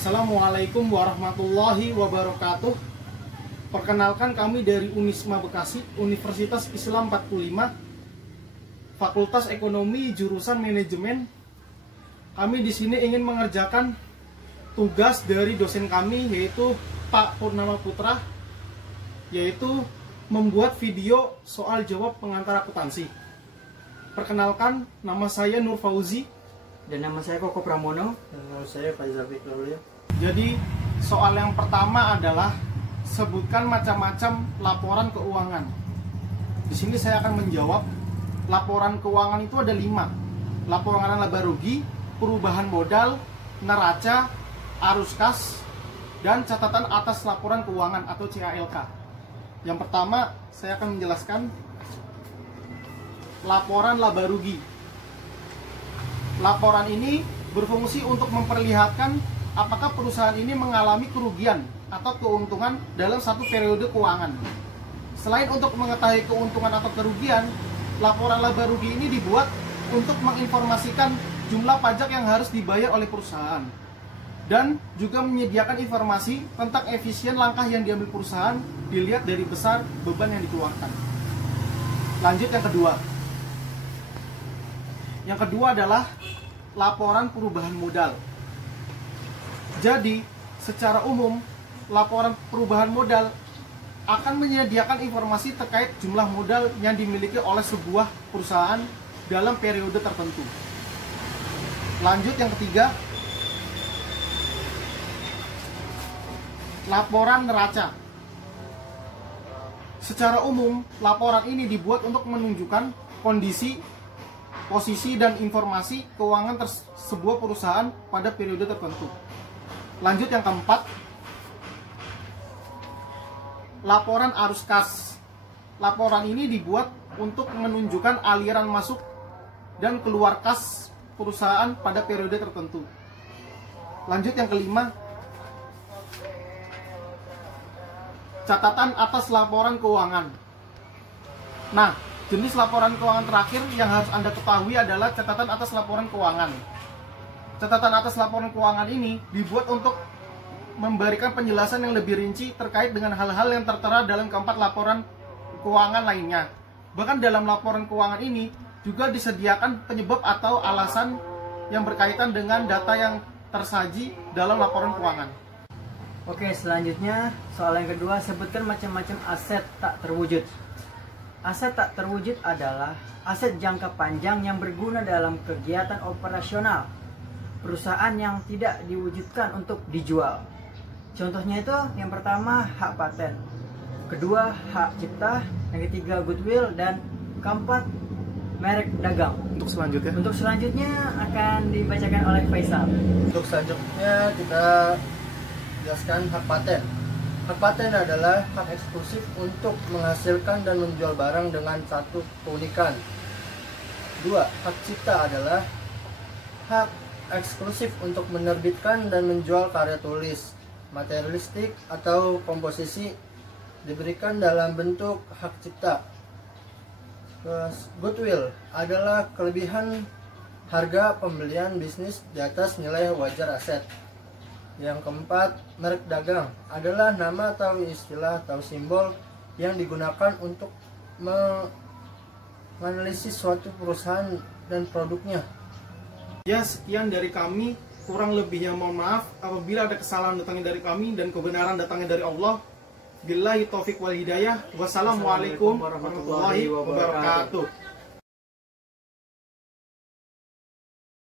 Assalamualaikum warahmatullahi wabarakatuh. Perkenalkan, kami dari Unisma Bekasi, Universitas Islam 45, Fakultas Ekonomi, jurusan Manajemen. Kami di sini ingin mengerjakan tugas dari dosen kami, yaitu Pak Purnama Putra, yaitu membuat video soal jawab pengantar akuntansi. Perkenalkan, nama saya Nur Fauzi. Dan nama saya Koko Pramono. Dan nama saya Faizal Fikri. Jadi, soal yang pertama adalah sebutkan macam-macam laporan keuangan. Di sini saya akan menjawab. Laporan keuangan itu ada 5. Laporan laba rugi, perubahan modal, neraca, arus kas, dan catatan atas laporan keuangan atau CALK. Yang pertama, saya akan menjelaskan laporan laba rugi. Laporan ini berfungsi untuk memperlihatkan apakah perusahaan ini mengalami kerugian atau keuntungan dalam satu periode keuangan. Selain untuk mengetahui keuntungan atau kerugian, laporan laba rugi ini dibuat untuk menginformasikan jumlah pajak yang harus dibayar oleh perusahaan dan juga menyediakan informasi tentang efisien langkah yang diambil perusahaan dilihat dari besar beban yang dikeluarkan. Lanjut yang kedua. Yang kedua adalah laporan perubahan modal. Jadi, secara umum, laporan perubahan modal akan menyediakan informasi terkait jumlah modal yang dimiliki oleh sebuah perusahaan dalam periode tertentu. Lanjut yang ketiga, laporan neraca. Secara umum, laporan ini dibuat untuk menunjukkan kondisi, posisi, dan informasi keuangan sebuah perusahaan pada periode tertentu. Lanjut yang keempat, laporan arus kas. Laporan ini dibuat untuk menunjukkan aliran masuk dan keluar kas perusahaan pada periode tertentu. Lanjut yang kelima, catatan atas laporan keuangan. Nah, jenis laporan keuangan terakhir yang harus Anda ketahui adalah catatan atas laporan keuangan. Catatan atas laporan keuangan ini dibuat untuk memberikan penjelasan yang lebih rinci terkait dengan hal-hal yang tertera dalam keempat laporan keuangan lainnya. Bahkan dalam laporan keuangan ini juga disediakan penyebab atau alasan yang berkaitan dengan data yang tersaji dalam laporan keuangan. Oke, selanjutnya soal yang kedua, sebutkan macam-macam aset tak terwujud. Aset tak terwujud adalah aset jangka panjang yang berguna dalam kegiatan operasional perusahaan yang tidak diwujudkan untuk dijual. Contohnya itu, yang pertama hak paten, kedua hak cipta, yang ketiga goodwill, dan keempat merek dagang. Untuk selanjutnya akan dibacakan oleh Faisal. Untuk selanjutnya kita jelaskan hak paten. Hak paten adalah hak eksklusif untuk menghasilkan dan menjual barang dengan satu keunikan. 2. Hak cipta adalah hak eksklusif untuk menerbitkan dan menjual karya tulis, materialistik, atau komposisi diberikan dalam bentuk hak cipta. Goodwill adalah kelebihan harga pembelian bisnis di atas nilai wajar aset. Yang keempat, merek dagang adalah nama atau istilah atau simbol yang digunakan untuk menganalisis suatu perusahaan dan produknya. Ya, sekian dari kami. Kurang lebihnya mohon maaf apabila ada kesalahan datangnya dari kami dan kebenaran datangnya dari Allah. Billahi taufik wal hidayah. Wassalamualaikum warahmatullahi wabarakatuh.